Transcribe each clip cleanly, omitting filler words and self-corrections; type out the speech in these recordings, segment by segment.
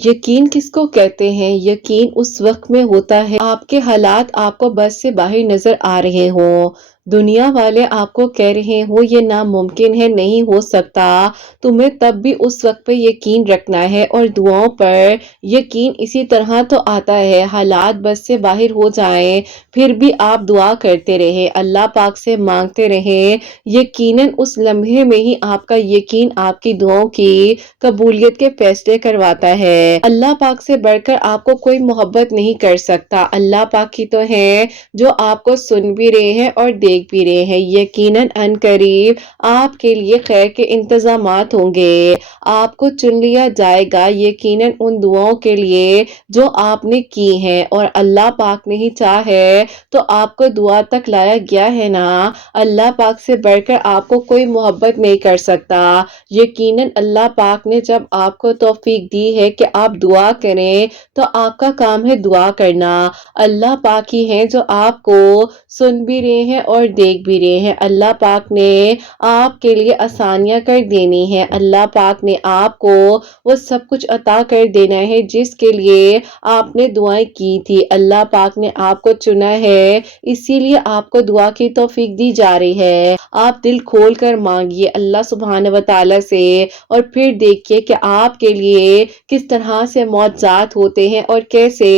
यकीन किसको कहते हैं? यकीन उस वक्त में होता है आपके हालात आपको बस से बाहर नजर आ रहे हों, दुनिया वाले आपको कह रहे हो ये नामुमकिन है, नहीं हो सकता, तुम्हें तब भी उस वक्त पे यकीन रखना है और दुआओं पर यकीन इसी तरह तो आता है हालात बस से बाहर हो जाएं फिर भी आप दुआ करते रहे, अल्लाह पाक से मांगते रहे। यकीनन उस लम्हे में ही आपका यकीन आपकी दुआओं की कबूलियत के फैसले करवाता है। अल्लाह पाक से बढ़कर आपको कोई मोहब्बत नहीं कर सकता, अल्लाह पाक ही तो है जो आपको सुन भी रहे हैं और देख भी रहे हैं। यकीनन अनकरीब आपके लिए खैर के इंतजामात होंगे, आपको चुन लिया जाएगा यकीनन उन दुआओं के लिए जो आपने की हैं, और अल्लाह पाक ने ही चाहे तो आपको दुआ तक लाया गया है ना। अल्लाह पाक से बढ़कर आपको कोई मोहब्बत नहीं कर सकता। यकीनन अल्लाह पाक ने जब आपको तौफीक दी है कि आप दुआ करें तो आपका काम है दुआ करना। अल्लाह पाक ही हैं जो आपको सुन भी रहे हैं और देख भी रहे हैं। अल्लाह पाक ने आपके लिए आसानियां कर देनी है, अल्लाह पाक ने आपको वो सब कुछ अता कर देना है जिसके लिए आपने दुआएं की थी। अल्लाह पाक ने आपको चुना है, इसीलिए आपको दुआ की तौफीक दी जा रही है। आप दिल खोल कर मांगिए अल्लाह सुब्हानहू व तआला से, और फिर देखिए कि आपके लिए किस तरह से मौजज़ात होते हैं और कैसे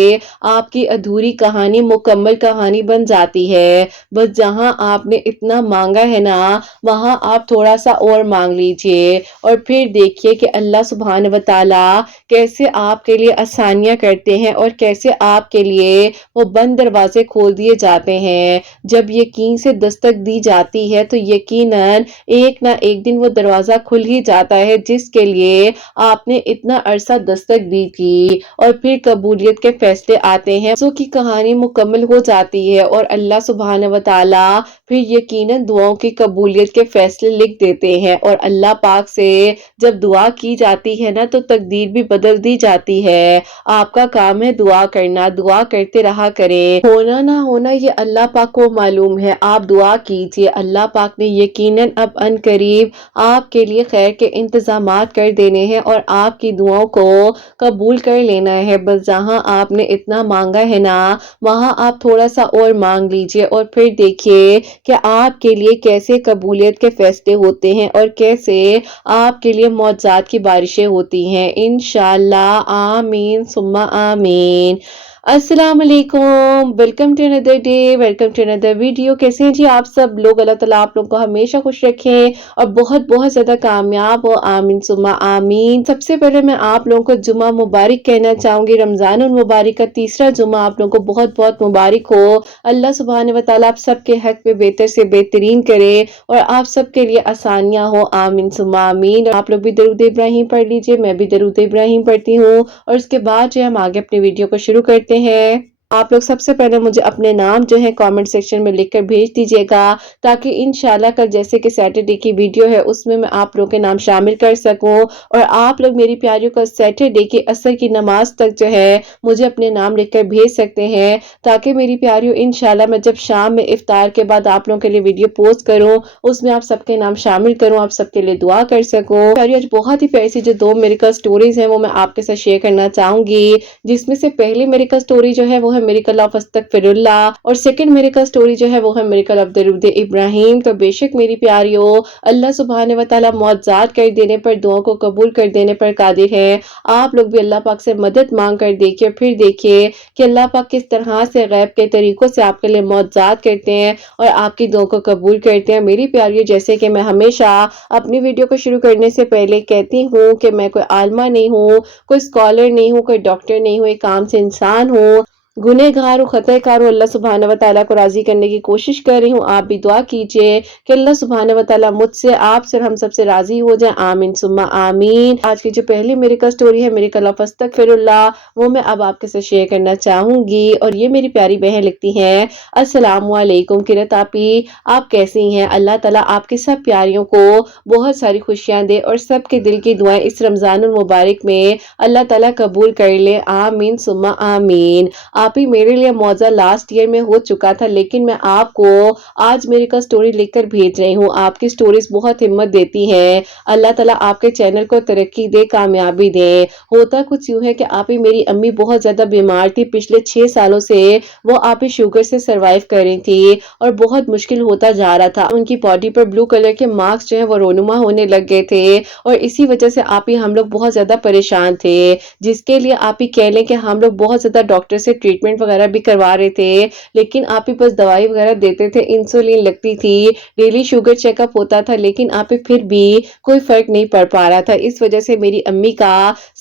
आपकी अधूरी कहानी मुकम्मल कहानी बन जाती है। बस जहां आपने इतना मांगा है ना वहां आप थोड़ा सा और मांग लीजिए, और फिर देखिए कि अल्लाह सुब्हानहू व तआला कैसे आपके लिए आसानियां करते हैं और कैसे आपके लिए वो बंद दरवाजे खोल दिए जाते हैं। जब यकीन से दस्तक दी जाती है तो यकीनन एक ना एक दिन वो दरवाजा खुल ही जाता है जिसके लिए आपने इतना अरसा दस्तक दी थी, और फिर कबूलियत के फैसले आते हैं, सो की कहानी मुकम्मल हो जाती है और अल्लाह सुब्हानहू व तआला फिर यकीनन दुआओं की कबूलियत के फैसले लिख देते हैं। और अल्लाह पाक से जब दुआ की जाती है ना तो तकदीर भी बदल दी जाती है। आपका काम है दुआ करना, दुआ करते रहा करें, होना ना होना ये अल्लाह पाक को मालूम है। आप दुआ कीजिए, अल्लाह पाक ने यकीनन अब अनकरीब आपके लिए खैर के इंतजामात कर देने हैं और आपकी दुआओं को कबूल कर लेना है। बस जहां आपने इतना मांगा है ना वहां आप थोड़ा सा और मांग लीजिए, और फिर देखिए कि आपके लिए कैसे कबूलियत के फैसले होते हैं और कैसे आपके लिए मौजज़ात की बारिशें होती हैं इंशाअल्लाह। आमीन सुम्मा आमीन। अस्सलाम वालेकुम, welcome to another day, welcome to another video. कैसे हैं जी आप सब लोग? अल्लाह ताला आप लोग को हमेशा खुश रखें और बहुत बहुत ज़्यादा कामयाब हो, आमीन सुम्मा आमीन। सबसे पहले मैं आप लोगों को जुमा मुबारक कहना चाहूँगी, रमज़ानुल मुबारक का तीसरा जुमा आप लोगों को बहुत बहुत मुबारक हो। अल्लाह सुब्हानहू व तआला आप सबके हक में बेहतर से बेहतरीन करे और आप सबके लिए आसानियाँ हो, आमीन सुम्मा आमीन। आप लोग भी दरूद इब्राहिम पढ़ लीजिए, मैं भी दरूद इब्राहिम पढ़ती हूँ, और उसके बाद जो हम आगे अपनी वीडियो को शुरू करते हैं। आप लोग सबसे पहले मुझे अपने नाम जो है कमेंट सेक्शन में लिखकर भेज दीजिएगा, ताकि इंशाल्लाह कल जैसे कि सैटरडे की वीडियो है उसमें मैं आप लोगों के नाम शामिल कर सकूं, और आप लोग मेरी प्यारियों को सैटरडे की असर की नमाज तक जो है मुझे अपने नाम लिखकर भेज सकते हैं, ताकि मेरी प्यारियों इंशाल्लाह मैं जब शाम में इफ्तार के बाद आप लोगों के लिए वीडियो पोस्ट करूं उसमें आप सबके नाम शामिल करूं, आप सबके लिए दुआ कर सकूं। प्यारियों आज बहुत ही प्यारी सी जो 2 मेडिकल स्टोरीज हैं वो मैं आपके साथ शेयर करना चाहूंगी, जिसमें से पहली मेडिकल स्टोरी जो है वो है मिरेकल ऑफ अस्तगफिरुल्लाह, और सेकंड मेडिकल स्टोरी जो है वो है मिरेकल ऑफ दरूद इब्राहिम। तो बेशक मेरी प्यारियों अल्लाह सुब्हानहू व तआला मौजज़ात कर देने पर, दुआओं को कबूल कर देने पर कादिर है। आप लोग भी अल्लाह पाक से मदद मांग कर देखिए, फिर देखिए कि अल्लाह पाक किस तरह से गैब के तरीकों से आपके लिए मौजज़ात करते हैं और आपकी दुआओं को कबूल करते हैं। मेरी प्यारियों जैसे कि मैं हमेशा अपनी वीडियो को शुरू करने से पहले कहती हूँ कि मैं कोई आलमा नहीं हूँ, कोई स्कॉलर नहीं हूँ, कोई डॉक्टर नहीं हूँ, एक आम से इंसान हूँ, गुनहगार हूँ, खतरकार हूँ, अल्लाह सुब्हानहू व तआला को राजी करने की कोशिश कर रही हूँ। आप भी दुआ कीजिए कि अल्लाह सुब्हानहू व तआला मुझसे, आपसे और हम सबसे राजी हो जाए, आमीन सुम्मा आमीन। आज की जो पहली मेडिकल स्टोरी है मिरेकल ऑफ अस्तगफिरुल्लाह, वो मैं अब आपके साथ शेयर करना चाहूंगी, और ये मेरी प्यारी बहन लिखती हैं, अस्सलामु अलैकुम किरत आपी, आप कैसी हैं? अल्लाह ताला आपकी सब प्यारियों को बहुत सारी खुशियां दे और सबके दिल की दुआएं इस रमजानुल मुबारक में अल्लाह ताला कबूल कर ले, आमीन सुम्मा आमीन। आप ही मेरे लिए मौजा लास्ट ईयर में हो चुका था, लेकिन मैं आपको आज मेरी का स्टोरी लिखकर भेज रही हूँ। आपकी स्टोरीज बहुत हिम्मत देती हैं। अल्लाह ताला आपके चैनल को तरक्की दे, कामयाबी दे। होता कुछ यूं है कि आप ही मेरी अम्मी बहुत ज्यादा बीमार थी। पिछले 6 सालों से वो आप ही शुगर से सरवाइव कर रही थी और बहुत मुश्किल होता जा रहा था। उनकी बॉडी पर ब्लू कलर के मार्क्स जो है वो रोनुमा होने लग गए थे और इसी वजह से आप ही हम लोग बहुत ज्यादा परेशान थे, जिसके लिए आप ही कह लें कि हम लोग बहुत ज्यादा डॉक्टर से ट्रीटमेंट वगैरह भी करवा रहे थे, लेकिन आप ही बस दवाई वगैरह देते थे, इंसुलिन लगती थी, डेली शुगर चेकअप होता था, लेकिन आप ही फिर भी कोई फर्क नहीं पड़ पा रहा था। इस वजह से मेरी अम्मी का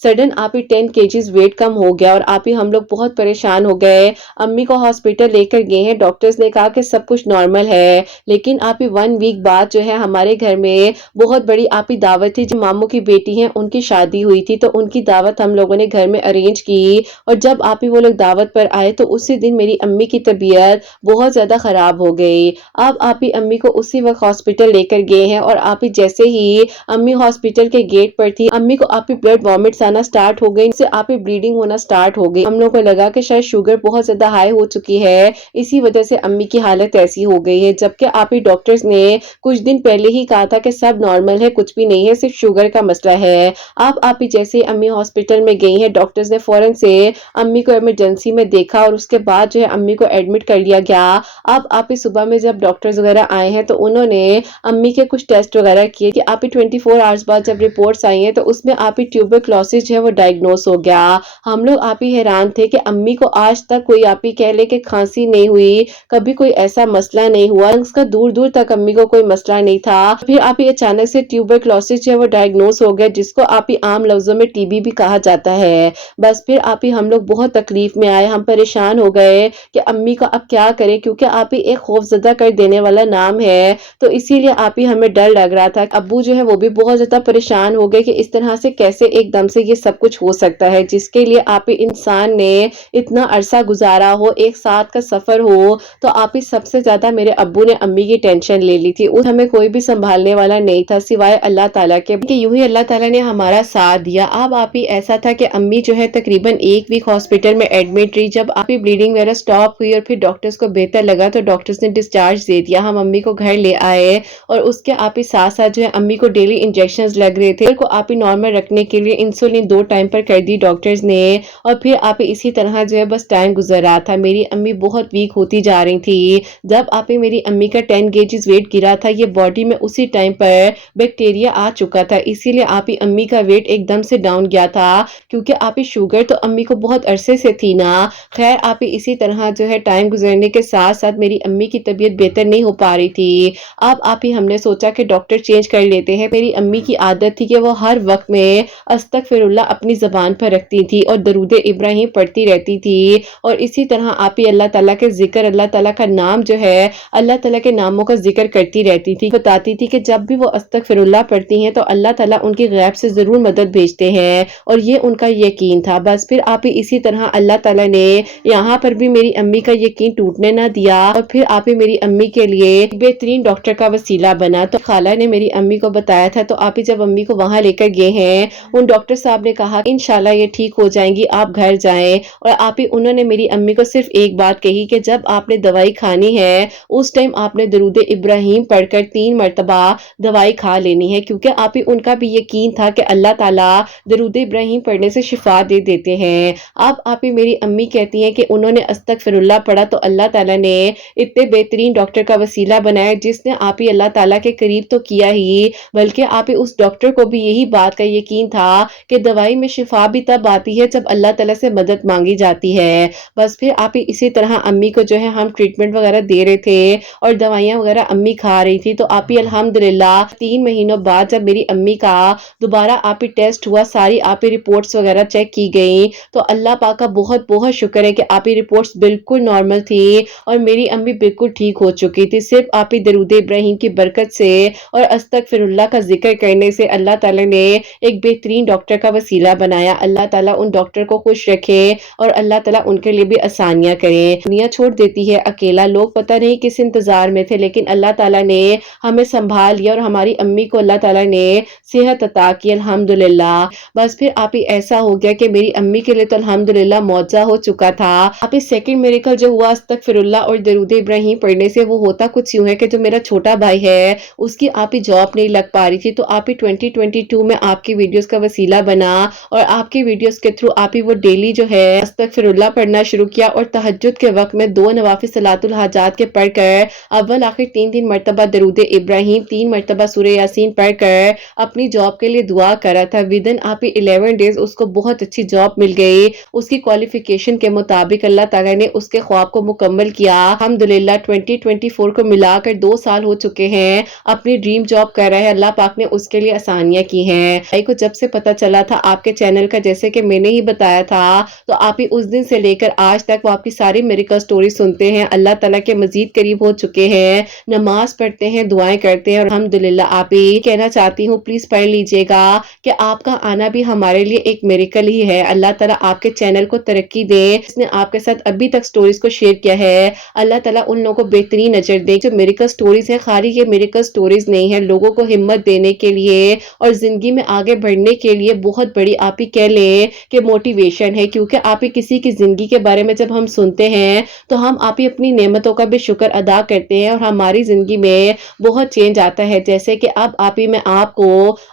सडन आप ही 10 केजीज वेट कम हो गया और आप ही हम लोग बहुत परेशान हो गए। अम्मी को हॉस्पिटल लेकर गए हैं, डॉक्टर्स ने कहा कि सब कुछ नॉर्मल है, लेकिन आप ही 1 वीक बाद जो है हमारे घर में बहुत बड़ी आप ही दावत थी। जो मामू की बेटी है उनकी शादी हुई थी, तो उनकी दावत हम लोगों ने घर में अरेंज की और जब आप ही वो लोग दावत पर आए तो उसी दिन मेरी अम्मी की तबीयत बहुत ज्यादा खराब हो गई। अब आप ही अम्मी को उसी वक्त हॉस्पिटल लेकर गए हैं और आप ही जैसे ही अम्मी हॉस्पिटल के गेट पर थी, अम्मी को आप ही ब्लड वॉमिट्स आना स्टार्ट हो गई, इससे आप ही ब्लीडिंग होना स्टार्ट हो गई। हम लोगों को लगा कि शायद शुगर बहुत ज्यादा हाई हो चुकी है, इसी वजह से अम्मी की हालत ऐसी हो गई है। जबकि आप ही डॉक्टर्स ने कुछ दिन पहले ही कहा था कि सब नॉर्मल है, कुछ भी नहीं है, सिर्फ शुगर का मसला है। अब आप ही जैसे ही अम्मी हॉस्पिटल में गई हैं, डॉक्टर्स ने फौरन से अम्मी को इमरजेंसी में देखा और उसके बाद जो है अम्मी को एडमिट कर लिया गया। अब आप ही सुबह में जब डॉक्टर्स वगैरह आए हैं तो उन्होंने अम्मी के कुछ टेस्ट वगैरह किए कि आप ही 24 आवर्स बाद जब रिपोर्ट्स आई हैं तो उसमें आप ही ट्यूबरक्लोसिस जो है वो डायग्नोस हो गया। हम लोग आप ही हैरान थे कि अम्मी को आज तक कोई आप ही कह ले कि खांसी नहीं हुई, कभी कोई ऐसा मसला नहीं हुआ, उसका दूर दूर तक अम्मी को कोई मसला नहीं था। फिर आप ही अचानक से ट्यूबरक्लोसिस जो है वो डायग्नोस हो गया, जिसको आप ही आम लफ्जों में टीबी भी कहा जाता है। बस फिर आप ही हम लोग बहुत तकलीफ में आए, हम परेशान हो गए कि अम्मी का अब क्या करें, क्योंकि आप ही एक खौफजदा कर देने वाला नाम है, तो इसीलिए आप ही हमें डर लग रहा था। अब्बू जो है वो भी बहुत ज्यादा परेशान हो गए कि इस तरह से कैसे एकदम से ये सब कुछ हो सकता है, जिसके लिए आप ही इंसान ने इतना अरसा गुजारा हो, एक साथ का सफर हो, तो आप ही सबसे ज्यादा मेरे अब्बू ने अम्मी की टेंशन ले ली थी। उस हमें कोई भी संभालने वाला नहीं था सिवाय अल्लाह ताला के, कि यूं ही अल्लाह ताला ने हमारा साथ दिया। अब आप ही ऐसा था कि अम्मी जो है तकरीबन 1 वीक हॉस्पिटल में एडमिट रही। जब आप ही ब्लीडिंग वगैरह स्टॉप हुई और फिर डॉक्टर्स को बेहतर लगा तो डॉक्टर्स ने डिस्चार्ज दे दिया। हम अम्मी को घर ले आए और उसके आप ही साथ साथ जो है अम्मी को डेली इंजेक्शंस लग रहे थे, को आप ही नॉर्मल रखने के लिए इंसुलिन 2 टाइम पर कर दी डॉक्टर्स ने। और फिर आप ही इसी तरह जो है बस टाइम गुजर रहा था। मेरी अम्मी बहुत वीक होती जा रही थी। जब आप ही मेरी अम्मी का 10 केजीज वेट गिरा था, ये बॉडी में उसी टाइम पर बैक्टीरिया आ चुका था, इसीलिए आप ही अम्मी का वेट एकदम से डाउन गया था, क्योंकि आप ही शुगर तो अम्मी को बहुत अरसे से थी ना। खैर आप ही इसी तरह जो है टाइम गुजरने के साथ साथ मेरी अम्मी की तबीयत बेहतर नहीं हो पा रही थी। अब आप ही हमने सोचा कि डॉक्टर चेंज कर लेते हैं। मेरी अम्मी की आदत थी कि वो हर वक्त में अस्तगफिरुल्लाह अपनी जबान पर रखती थी और दरूद इब्राहिम पढ़ती रहती थी, और इसी तरह आप ही अल्लाह ताला के जिक्र, अल्लाह ताला का नाम जो है, अल्लाह ताला के नामों का जिक्र करती रहती थी। बताती थी कि जब भी वो अस्तगफिरुल्लाह पढ़ती हैं तो अल्लाह ताला उनकी गैब से जरूर मदद भेजते हैं, और ये उनका यकीन था। बस फिर आप ही इसी तरह अल्लाह ताला ने यहाँ पर भी मेरी अम्मी का यकीन टूटने ना दिया, और फिर आप ही मेरी अम्मी के लिए बेहतरीन डॉक्टर का वसीला बना। तो खाला ने मेरी अम्मी को बताया था, तो आप ही जब अम्मी को वहां लेकर गए हैं, उन डॉक्टर साहब ने कहा इंशाल्लाह ये ठीक हो जाएंगी, आप घर जाएं। और आप ही उन्होंने मेरी अम्मी को सिर्फ एक बात कही कि जब आपने दवाई खानी है उस टाइम आपने दरूद इब्राहिम पढ़कर 3 मरतबा दवाई खा लेनी है, क्योंकि आप ही उनका भी यकीन था कि अल्लाह ताला दरूद इब्राहिम पढ़ने से शिफा दे देते हैं। अब आप ही मेरी अम्मी कहती हैं कि उन्होंने अस्तगफिरुल्लाह पढ़ा तो अल्लाह ताला ने इतने बेहतरीन डॉक्टर का वसीला बनाया, जिसने आप ही अल्लाह ताला के करीब तो किया ही, बल्कि आप ही उस डॉक्टर को भी यही बात का यकीन था कि दवाई में शिफा भी तब आती है जब अल्लाह ताला से मदद मांगी जाती है। बस फिर आप ही इसी तरह अम्मी को जो है हम ट्रीटमेंट वगैरह दे रहे थे और दवाइयाँ वगैरह अम्मी खा रही थी। तो आप ही अल्हम्दुलिल्लाह 3 महीनों बाद जब मेरी अम्मी का दोबारा आप ही टेस्ट हुआ, सारी आप ही रिपोर्ट्स वगैरह चेक की गई, तो अल्लाह पाक का बहुत बहुत शुक्र है कि आप ही रिपोर्ट्स बिल्कुल नॉर्मल थी और मेरी अम्मी बिल्कुल ठीक हो चुकी थी। सिर्फ आप ही दरूद इब्राहिम की बरकत से और अस्तगफिरुल्लाह का जिक्र करने से अल्लाह ताला ने एक बेहतरीन डॉक्टर का वसीला बनाया। अल्लाह ताला उन डॉक्टर को खुश रखे और अल्लाह ताला उनके लिए भी आसानियां करे। दुनिया छोड़ देती है अकेला, लोग पता नहीं किस इंतजार में थे, लेकिन अल्लाह ताला ने हमें संभाल लिया और हमारी अम्मी को अल्लाह ताला ने सेहत अता की, अल्हम्दुलिल्लाह। बस फिर आप ही ऐसा हो गया कि मेरी अम्मी के लिए तो अल्हम्दुलिल्लाह मौजा हो चुका था। आप इस सेकंड मेरेकल जो हुआ अस्तगफिरुल्लाह और दरूद इब्राहिम पढ़ने से, वो होता कुछ यूं है कि जो मेरा छोटा भाई है उसकी आप ही जॉब नहीं लग पा रही थी, तो आप ही 2022 में आपकी वीडियोस का वसीला बना और आपकी वीडियोस के थ्रू आप ही वो डेली जो है अस्तगफिरुल्लाह पढ़ना शुरू किया और तहज्जुद के वक्त में 2 नवाफिल सलातुल हाजात के पढ़कर अव्वल आखिर 3 मरतबा दरूद इब्राहिम, 3 मरतबा सूरह यासीन पढ़कर अपनी जॉब के लिए दुआ करा था। विदिन आप ही 11 डेज उसको बहुत अच्छी जॉब मिल गई। उसकी क्वालिफिकेशन के मुताबिक अल्लाह ताला ने उसके ख्वाब को मुकम्मल किया। अल्हम्दुलिल्लाह 2024 को मिलाकर 2 साल हो चुके हैं, अपनी ड्रीम जॉब कर रहा है। अल्लाह पाक ने उसके लिए आसानियां की हैं। भाई को जब से पता चला था आपके चैनल का, जैसे कि मैंने ही बताया था, तो आप ही उस दिन से लेकर आज तक वो आपकी सारी मिरेकल स्टोरी सुनते हैं, अल्लाह ताला के मजीद करीब हो चुके हैं, नमाज पढ़ते हैं, दुआएं करते हैं। और अल्हम्दुलिल्लाह आप ही कहना चाहती हूँ, प्लीज पढ़ लीजिएगा कि आपका आना भी हमारे लिए एक मिरेकल ही है। अल्लाह ताला आपके चैनल को तरक्की दे। इसने आपके साथ अभी तक स्टोरीज को शेयर किया है, अल्लाह ताला उन लोगों को बेहतरीन नजर दे। जो मिरेकल स्टोरीज है, खाली ये मिरेकल स्टोरीज नहीं है, लोगों को हिम्मत देने के लिए और जिंदगी में आगे बढ़ने के लिए बहुत बड़ी आप ही कह ले कि मोटिवेशन है। क्योंकि आप ही किसी की जिंदगी के बारे में जब हम सुनते हैं तो हम आप ही अपनी नेमतों का भी शुक्र अदा करते हैं और हमारी जिंदगी में बहुत चेंज आता है। जैसे कि अब आप ही मैं आपको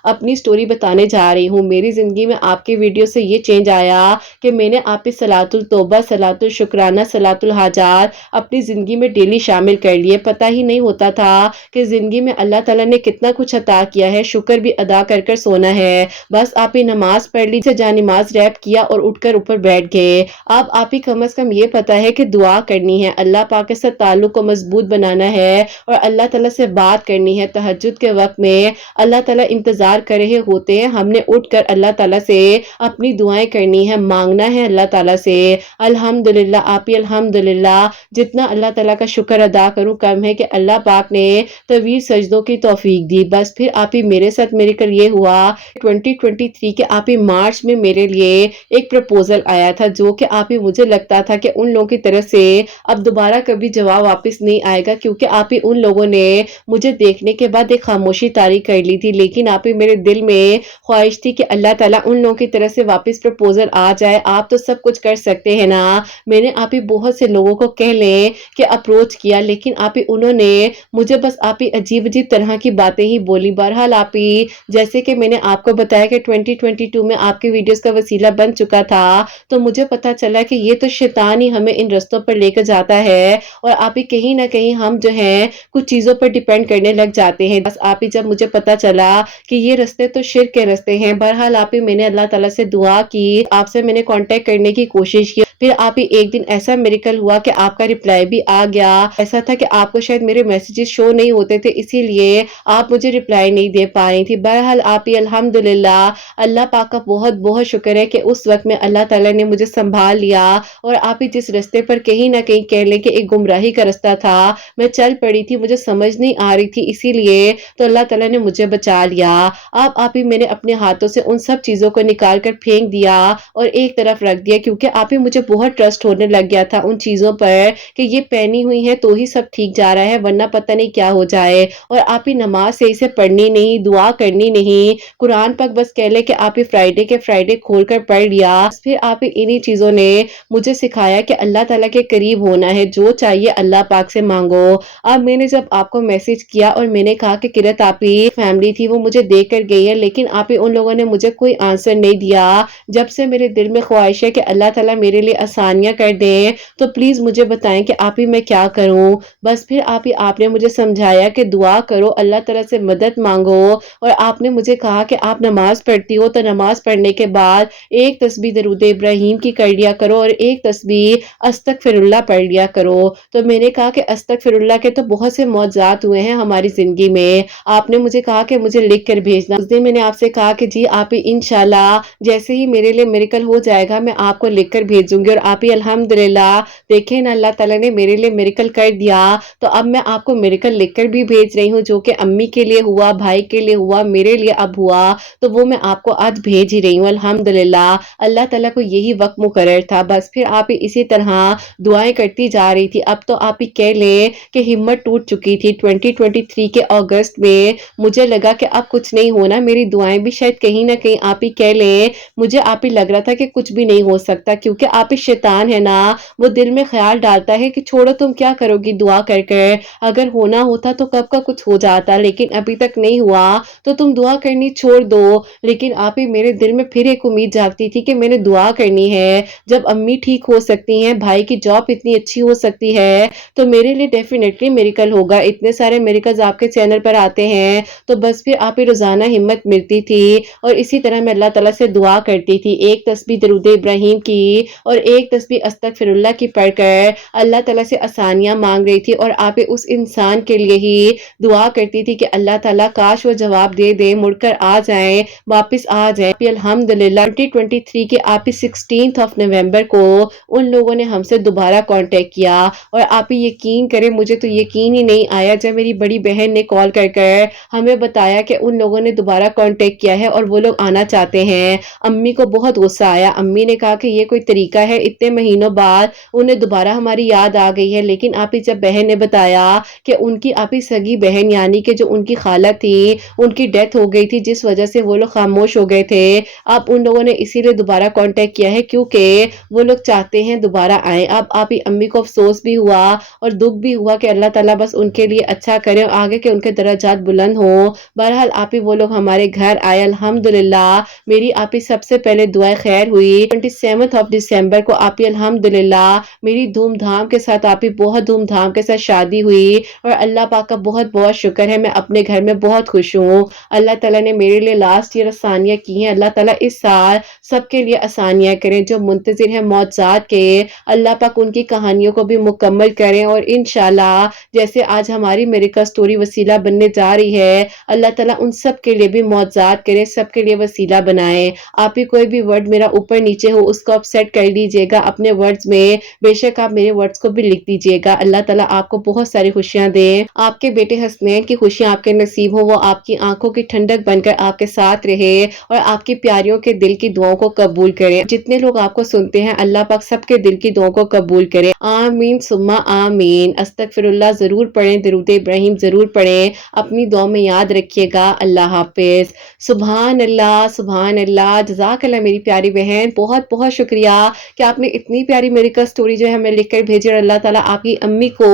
अपनी स्टोरी बताने जा रही हूँ। मेरी जिंदगी में आपकी वीडियो से ये चेंज आया कि मैंने आप ही सलातुल तौबा, सलातुल शुक्राना, सलातुल हाजात अपनी जिंदगी में डेली शामिल कर लिए। पता ही नहीं होता था कि जिंदगी में अल्लाह ताला ने कितना कुछ अता किया है, शुक्र भी अदा कर कर सोना है। बस आप ही नमाज पढ़ ली, जा नमाज रैप किया और उठकर ऊपर बैठ गए। अब आप ही कम से कम ये पता है कि दुआ करनी है, अल्लाह पाक के साथ ताल्लुक को मजबूत बनाना है और अल्लाह ताला से बात करनी है। तहज्जुद के वक्त में अल्लाह ताला इंतजार कर रहे होते हैं, हमने उठकर अल्लाह ताला से अपनी दुआएं करनी है, मांगना है अल्लाह ताला से। अल्हम्दुलिल्लाह आप ही अल्हम्दुलिल्लाह, जितना अल्लाह ताला का शुक्र अदा करूं कम है कि अल्लाह पाक ने तवील सजदों की तौफीक दी। बस फिर आप ही मेरे साथ मिरेकल ये हुआ 2023 के आप ही मार्च में मेरे लिए एक प्रपोजल आया था, जो कि आप ही मुझे लगता था कि उन लोगों की तरफ से अब दोबारा कभी जवाब वापस नहीं आएगा, क्योंकि आप ही उन लोगों ने मुझे देखने के बाद एक खामोशी तारी कर ली थी। लेकिन आप ही मेरे दिल में ख्वाहिश थी कि अल्लाह ताला उन लोगों की तरफ से वापस प्रपोजल आ जाए। आप तो सब कुछ कर सकते हैं ना। मैंने आप ही बहुत से लोगों को कह लें कि अप्रोच किया, लेकिन आप ही उन्होंने मुझे बस आप ही अजीब अजीब तरह की बातें ही बोली। बहरहाल आप ही जैसे कि मैंने आपको बताया कि 2022 में आपकी वीडियोस का वसीला बन चुका था, तो मुझे पता चला कि ये तो शैतान ही हमें इन रस्तों पर लेकर जाता है और आप ही कहीं ना कहीं हम जो है कुछ चीजों पर डिपेंड करने लग जाते हैं। बस आप ही जब मुझे पता चला कि ये रास्ते तो शिर्क के रास्ते हैं, बहरहाल आप ही मैंने अल्लाह ताला से दुआ की, आपसे मैंने कांटेक्ट करने की कोशिश की। फिर आप ही एक दिन ऐसा मिरेकल हुआ कि आपका रिप्लाई भी आ गया। ऐसा था कि आपको शायद मेरे मैसेजेस शो नहीं होते थे, इसीलिए आप मुझे रिप्लाई नहीं दे पा रही थी। बहरहाल आप ही अल्हम्दुलिल्लाह अल्लाह पाक का बहुत बहुत शुक्र है कि उस वक्त में अल्लाह ताला ने मुझे संभाल लिया और आप ही जिस रास्ते पर कहीं ना कहीं कह लें कि एक गुमराही का रास्ता था, मैं चल पड़ी थी, मुझे समझ नहीं आ रही थी, इसीलिए तो अल्लाह ताला ने मुझे बचा लिया। अब आप ही मैंने अपने हाथों से उन सब चीजों को निकाल कर फेंक दिया और एक तरफ रख दिया, क्योंकि आप ही मुझे बहुत ट्रस्ट होने लग गया था उन चीजों पर कि ये पहनी हुई है तो ही सब ठीक जा रहा है, वरना पता नहीं क्या हो जाए। और आप ही नमाज से इसे पढ़नी नहीं, दुआ करनी नहीं, कुरान पाक बस कह ले कि आप ही फ्राइडे के फ्राइडे खोलकर पढ़ लिया। फिर आप ही इन्हीं चीजों ने मुझे सिखाया कि अल्लाह ताला के करीब होना है, जो चाहिए अल्लाह पाक से मांगो। अब मैंने जब आपको मैसेज किया और मैंने कहा कि किरत आप ही फैमिली थी वो मुझे देख कर गई है, लेकिन आप ही उन लोगों ने मुझे कोई आंसर नहीं दिया। जब से मेरे दिल में ख्वाहिश है कि अल्लाह ताला मेरे लिए आसानियां कर दें, तो प्लीज मुझे बताएं कि आप ही मैं क्या करूं। बस फिर आप ही आपने मुझे समझाया कि दुआ करो, अल्लाह ताला से मदद मांगो और आपने मुझे कहा कि आप नमाज पढ़ती हो तो नमाज पढ़ने के बाद एक तस्बीह दरूद इब्राहिम की कर लिया करो और एक तस्बीह अस्तगफिरुल्लाह पढ़ लिया करो। तो मैंने कहा कि अस्तगफिरुल्लाह के तो बहुत से मौजज़ात हुए हैं हमारी जिंदगी में, आपने मुझे कहा कि मुझे लिख कर भेजना। उस दिन मैंने आपसे कहा कि जी आप ही इंशाल्लाह जैसे ही मेरे लिए मिरेकल हो जाएगा मैं आपको लिख कर भेजूंगी। और आप ही अल्हम्दुलिल्लाह देखें ना, अल्लाह ताला ने मेरे लिए मिरेकल कर दिया। तो अब मैं आपको मिरेकल लिखकर भी भेज रही हूँ, जो कि अम्मी के लिए हुआ, भाई के लिए हुआ, मेरे लिए अब हुआ, तो वो मैं आपको बाद भेज ही रही हूँ अल्हम्दुलिल्लाह। अल्लाह ताला को यही वक्त मुकर्रर था। बस फिर आप इसी तरह दुआएं करती जा रही थी। अब तो आप ही कह लें कि हिम्मत टूट चुकी थी। 2023 के अगस्त में मुझे लगा कि अब कुछ नहीं होना, मेरी दुआएं भी शायद कहीं ना कहीं आप ही कह लें, मुझे आप ही लग रहा था कि कुछ भी नहीं हो सकता, क्योंकि आप ही शैतान है ना, वो दिल में ख्याल डालता है कि छोड़ो तुम क्या करोगी दुआ कर कर, अगर होना होता तो कब का कुछ हो जाता, लेकिन अभी तक नहीं हुआ तो तुम दुआ करनी छोड़ दो। लेकिन आप ही मेरे दिल में फिर एक उम्मीद जागती थी कि मैंने दुआ करनी है। जब अम्मी ठीक हो सकती हैं, भाई की जॉब इतनी अच्छी हो सकती है, तो मेरे लिए डेफिनेटली मिरेकल होगा। इतने सारे मिरेकल्स आपके चैनल पर आते हैं, तो बस फिर आप ही रोजाना हिम्मत मिलती थी और इसी तरह मैं अल्लाह ताला से दुआ करती थी। एक तस्बीह दरूद इब्राहिम की और एक तस्बीह अस्तगफिरुल्लाह की पढ़कर अल्लाह ताला से आसानियां मांग रही थी और आप ही उस इंसान के लिए ही दुआ करती थी कि अल्लाह ताला काश वो जवाब दे दे, मुड़कर आ जाए, वापस आ जाए। अल्हम्दुलिल्लाह 2023 के आप ही 16 ऑफ नवंबर को उन लोगों ने हमसे दोबारा कांटेक्ट किया और आप ही यकीन करें, मुझे तो यकीन ही नहीं आया जब मेरी बड़ी बहन ने कॉल कर कर हमें बताया कि उन लोगों ने दोबारा कांटेक्ट किया है और वो लोग आना चाहते हैं। अम्मी को बहुत गुस्सा आया। अम्मी ने कहा कि ये कोई तरीका है, इतने महीनों बाद उन्हें दोबारा हमारी याद आ गई है। लेकिन आप ही जब बहन ने बताया कि उनकी आप ही सगी बहन यानी कि जो उनकी खाला थी, उनकी डेथ हो गई थी, जिस वजह से वो लोग खामोश हो गए थे, अब उन लोगों ने इसीलिए दोबारा कांटेक्ट किया है क्योंकि वो लोग चाहते हैं दोबारा आए। अब आप ही अम्मी को अफसोस भी हुआ और दुख भी हुआ कि अल्लाह ताला बस उनके लिए अच्छा करे और आगे के उनके दर्जात बुलंद हो। बहरहाल आप ही वो लोग हमारे घर आए अल्हम्दुलिल्लाह। मेरी आप ही सबसे पहले दुआ खैर हुई 27 ऑफ दिसंबर को आप ही अल्हम्दुलिल्लाह मेरी धूमधाम के साथ आप ही बहुत धूमधाम के साथ शादी हुई और अल्लाह पाक का बहुत बहुत शुक्र है, मैं अपने घर में बहुत खुश हूँ। अल्लाह ताला ने मेरे लिए लास्ट ईयर आसानियाँ की हैं। अल्लाह ताला इस साल सबके लिए आसानियाँ करें। जो मुंतजिर हैं मौजात के, अल्लाह पाक उनकी कहानियों को भी मुकम्मल करें और इंशाल्लाह जैसे आज हमारी मेरिकल स्टोरी वसीला बनने जा रही है, अल्लाह ताला उन सब के लिए भी मौजात करें, सबके लिए वसीला बनाए। आप ही कोई भी वर्ड मेरा ऊपर नीचे हो उसको आप सेट कर लीजिएगा अपने वर्ड्स में, बेशक आप मेरे वर्ड्स को भी लिख दीजिएगा। अल्लाह ताला आपको बहुत सारी खुशियां दे, आपके बेटे हसनैन की खुशियां आपके नसीब हो, वो आपकी आंखों की ठंडक बनकर आपके साथ रहे और आपकी प्यारियों के दिल की दुआओं को कबूल करे। जितने लोग आपको सुनते हैं अल्लाह पाक सबके दिल की दुआओं को कबूल करे। आमीन सुम्मा आमीन। अस्तगफिरुल्लाह जरूर पढ़ें, दरूद इब्राहिम जरूर पढ़ें, अपनी दुआ में याद रखिएगा। अल्लाह हाफिज। सुभान अल्लाह, सुभान अल्लाह। जज़ाकल्लाह मेरी प्यारी बहन, बहुत बहुत शुक्रिया कि आपने इतनी प्यारी मेरिकल स्टोरी जो है हमें लिखकर भेजी और अल्लाह ताला आपकी अम्मी को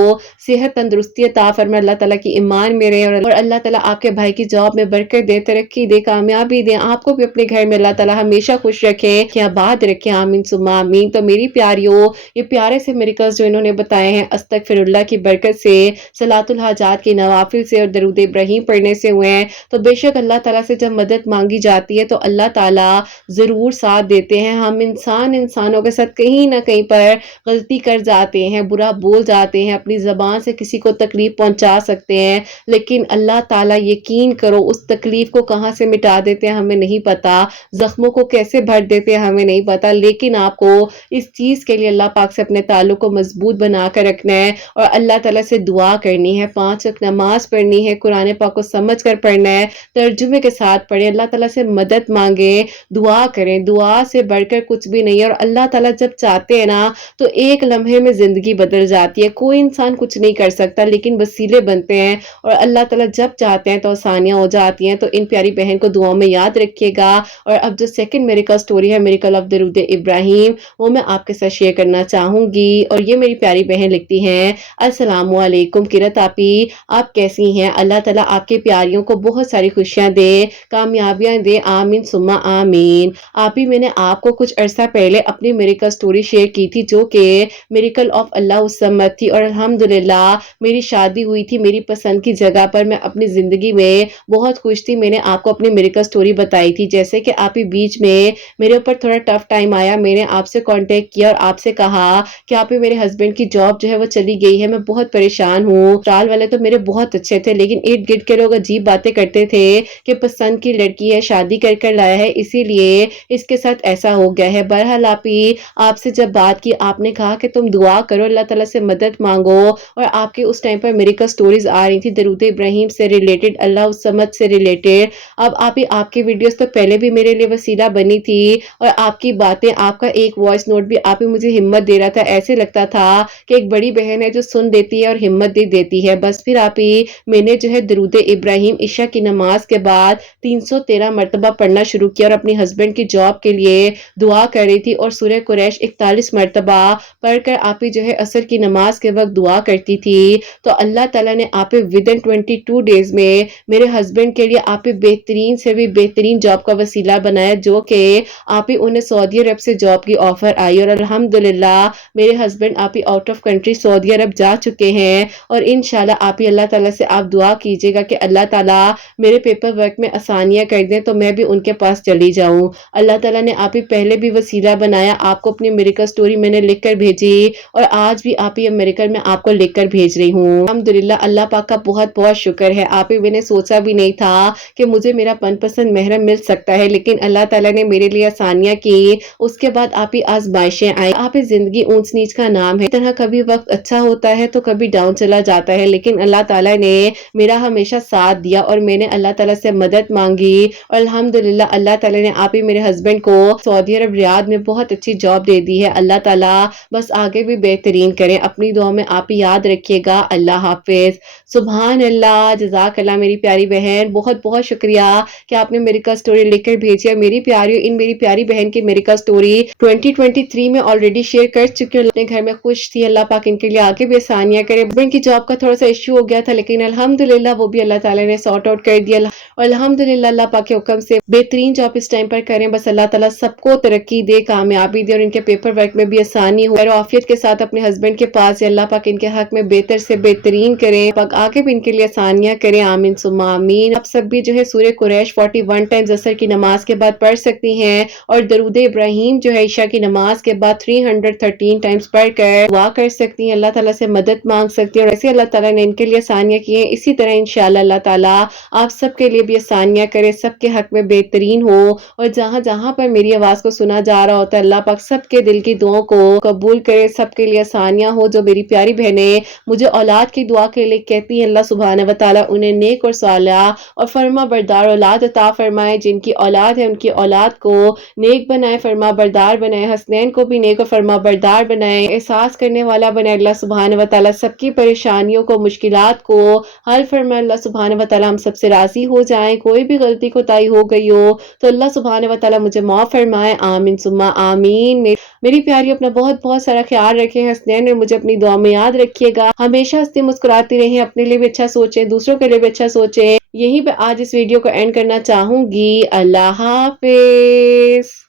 सेहत तंदुरुस्ती अता फरमाए, अल्लाह ताला की ईमान में रहे और अल्लाह ताला आपके भाई की जॉब में बरकत दे, तरक्की दे, कामयाबी दे, आपको भी अपने घर में अल्लाह ताला हमेशा खुश रखे, क्या बात रखे। आमीन सुम्मा आमीन। तो मेरी प्यारियों, ये प्यारे से मेरिकल्स जो इन्होंने बताए हैं अस्तगफिरुल्लाह की बरकत से, सलातुल हाजात की नवाफिल से और दरूद इब्राहिम पढ़ने से हुए हैं, तो बेशक अल्लाह ताला से जब मदद मांगी जाती है तो अल्लाह ताला जरूर साथ देते हैं। हम इंसानों के साथ कहीं ना कहीं पर गलती कर जाते हैं, बुरा बोल जाते हैं, अपनी जबान से किसी को तकलीफ पहुंचा सकते हैं, लेकिन अल्लाह ताला यकीन करो उस तकलीफ को कहां से मिटा देते हैं हमें नहीं पता, जख्मों को कैसे भर देते हैं हमें नहीं पता, लेकिन आपको इस चीज के लिए अल्लाह पाक से अपने ताल्लुक को मजबूत बना कर रखना है और अल्लाह ताला से दुआ करनी है, 5 वक्त नमाज पढ़नी है, कुरान पाक को समझ कर पढ़ना है, तर्जुमे के साथ पढ़े, अल्लाह ताला से मदद मांगे, दुआ करें। दुआ से बढ़कर कुछ भी नहीं है और अल्लाह ताला जब चाहते हैं ना तो एक लम्हे में जिंदगी बदल जाती है। कोई इंसान कुछ नहीं कर सकता लेकिन वसीले बनते हैं और अल्लाह ताला जब चाहते हैं तो आसानियां हो जाती हैं। तो इन प्यारी बहन को दुआओं में याद रखिएगा। और अब जो सेकंड मेरिकल स्टोरी है, मेरिकल ऑफ दरूद इब्राहिम, वो मैं आपके साथ शेयर करना चाहूंगी। और ये मेरी प्यारी बहन लिखती हैं, अस्सलामु अलैकुम किरत आपी, आप कैसी हैं? अल्लाह ताला आपके प्यारियों को बहुत सारी खुशियां दे, कामयाबियां दे, आमीन सुम्मा आमीन। आप ही मैंने आपको कुछ अरसा पहले अपनी मेरिकल स्टोरी शेयर की थी जो कि मेरिकल ऑफ अल्लाह उस समत थी और अल्हम्दुलिल्लाह मेरी शादी हुई थी मेरी पसंद की जगह पर। मैं अपनी जिंदगी में बहुत खुश थी। मैंने आपको अपनी मेरिकल स्टोरी बताई थी। जैसे कि आप ही बीच में मेरे ऊपर थोड़ा टफ टाइम आया, मैंने आपसे कांटेक्ट किया और आपसे कहा कि आप ही मेरे हस्बैंड की जॉब जो है वो चली गई है, मैं बहुत परेशान हूँ। ससुराल वाले तो मेरे बहुत अच्छे थे लेकिन इर्द गिर्द के लोग अजीब बातें करते थे कि पसंद की लड़की है, शादी कर कर लाया है, इसीलिए इसके साथ ऐसा हो गया है। बहरहाल आप ही आपसे जब बात की आपने कहा कि तुम दुआ करो, अल्लाह ताला से मदद मांगो और आपके उस टाइम पर मेरिकल स्टोरीज आ रही थी दरूद इब्राहिम से रिलेटेड, अल्लाह उस समत से रिलेटेड। अब आप ही आपके वीडियोस तो تو پہلے بھی میرے لیے وسیلہ بنی تھی، اور آپ کی باتیں، آپ کا ایک وائس نوٹ بھی آپ ہی مجھے ہمت دے رہا تھا، ایسے لگتا تھا کہ ایک بڑی بہن ہے جو سن دیتی ہے اور ہمت دے دیتی ہے۔ بس پھر آپ ہی میں نے جو ہے درود ابراہیم عشاء کی نماز کے بعد 313 مرتبہ پڑھنا شروع کیا، اور اپنی ہسبینڈ کی جاب کے لیے دعا کر رہی تھی، اور سورہ قریش 41 مرتبہ پڑھ کر آپ ہی جو ہے عصر کی نماز کے وقت دعا کرتی تھی۔ تو اللہ تعالیٰ نے آپ ودن 22 ڈیز میں میرے ہسبینڈ کے لیے آپ بہترین سے بھی بہترین جاب کا وسیلہ بنایا، جو کہ آپ ہی انہیں سعودی عرب سے جاب کی آفر آئی، اور الحمدللہ میرے ہسبینڈ آپ ہی آؤٹ آف کنٹری سعودی عرب جا چکے ہیں۔ اور انشاءاللہ آپ ہی اللہ تعالیٰ سے آپ دعا کیجیے گا کہ اللہ تعالیٰ میرے پیپر ورک میں آسانیاں کر دیں، تو میں بھی ان کے پاس چلی جاؤں۔ اللہ تعالیٰ نے آپ ہی پہلے بھی وسیلہ بنایا، آپ کو اپنی میریکل سٹوری میں نے لکھ کر بھیجی، اور آج بھی آپ ہی میریکل میں آپ کو لکھ کر بھیج رہی ہوں۔ الحمدللہ اللہ پاک کا بہت بہت شکر ہے۔ آپ ہی میں نے سوچا بھی نہیں تھا کہ مجھے میرا من پسند محرم مل سکتا ہے، لیکن اللہ تعالیٰ نے میرے لیے آسانیاں کی۔ اس کے بعد آپ ہی آزمائشیں آئیں۔ آپ ہی زندگی اونچ نیچ کا نام ہے، اس طرح کبھی وقت اچھا ہوتا ہے تو کبھی ڈاؤن چلا جاتا ہے، لیکن اللہ تعالیٰ نے میرا ہمیشہ ساتھ دیا، اور میں نے اللہ تعالیٰ سے مدد مانگی، اور الحمدللہ اللہ تعالیٰ نے آپ ہی میرے ہسبینڈ کو سعودی عرب ریاض میں بہت اچھی جاب دے دی ہے۔ اللہ تعالیٰ بس آگے بھی بہترین کریں۔ اپنی دعا میں آپ ہی یاد رکھیے گا۔ اللہ حافظ۔ سبحان اللہ، جزاک اللہ میری پیاری بہن، بہت بہت شکریہ کہ آپ نے میریکل سٹوری لکھ کر بھیجی ہے۔ میری پیاری، ان میری پیاری بہن کی میریکل سٹوری 2023 میں آلریڈی شیئر کر چکی ہوں، اپنے گھر میں خوش تھی۔ اللہ پاک ان کے لیے آگے بھی آسانیاں کرے۔ ہسبینڈ کی جاب کا تھوڑا سا ایشو ہو گیا تھا، لیکن الحمدللہ وہ بھی اللہ تعالیٰ نے سارٹ آؤٹ کر دیا، اور الحمدللہ اللہ پاک کے حکم سے بہترین جاب اس ٹائم پر کریں۔ بس اللہ تعالیٰ سب کو ترقی دے، کامیابی دے، اور ان کے پیپر ورک میں بھی آسانی ہو، اور عافیت کے ساتھ اپنے ہسبینڈ کے پاس ہے۔ اللہ پاک ان کے حق میں بہتر سے بہترین کریں، پاک آگے بھی ان کے لیے آسانیاں کریں۔ آمین ثم آمین۔ آپ سب بھی جو ہے سورہ قریش 41 ٹائمز عصر کی نماز کے بعد پڑھ سکتی ہیں، اور درود ابراہیم جو ہے عشاء کی نماز کے بعد 313 ٹائمز پڑھ کر دعا کر سکتی ہیں، اللہ تعالیٰ سے مدد مانگ سکتی ہیں، اور ایسے اللہ تعالیٰ نے ان کے لیے آسانیاں کی ہیں، اسی طرح انشاءاللہ اللہ تعالیٰ آپ سب کے لیے بھی آسانیاں کرے، سب کے حق میں بہترین ہو، اور جہاں جہاں پر میری آواز کو سنا جا رہا ہوتا ہے اللہ پاک سب کے دل کی دعاؤں کو قبول کرے، سب کے لیے آسانیاں ہو۔ جو میری پیاری بہنیں مجھے اولاد کی دعا کے لیے کہتی ہیں، اللہ سبحانہ و تعالیٰ انہیں نیک اور صالحہ اور فرما بردار اولاد عطا فرمائے۔ جن کی اولاد ہے ان کی اولاد کو نیک بنائے، فرما بردار بنائے، حسنین کو بھی نیک اور فرما بردار بنائے، احساس کرنے والا بنائے۔ اللہ سبحانہ و تعالیٰ سب کی پریشانیوں کو، مشکلات کو حل فرمائے۔ اللہ سبحانہ و تعالیٰ ہم سب سے راضی ہو جائیں، کوئی بھی غلطی کوتاہی ہو گئی ہو تو اللہ سبحانہ و تعالیٰ مجھے معاف فرمائے۔ آمین ثم آمین۔ میری پیاری اپنا بہت بہت سارا خیال رکھیں، حسنین اور مجھے اپنی دعا میں یاد رکھیے گا۔ ہمیشہ ہنستے مسکراتی رہیں، اپنے لیے بھی اچھا سوچیں، دوسروں کے لیے بھی اچھا سوچیں۔ یہیں پہ آج اس ویڈیو کو اینڈ کرنا چاہوں گی۔ اللہ حافظ۔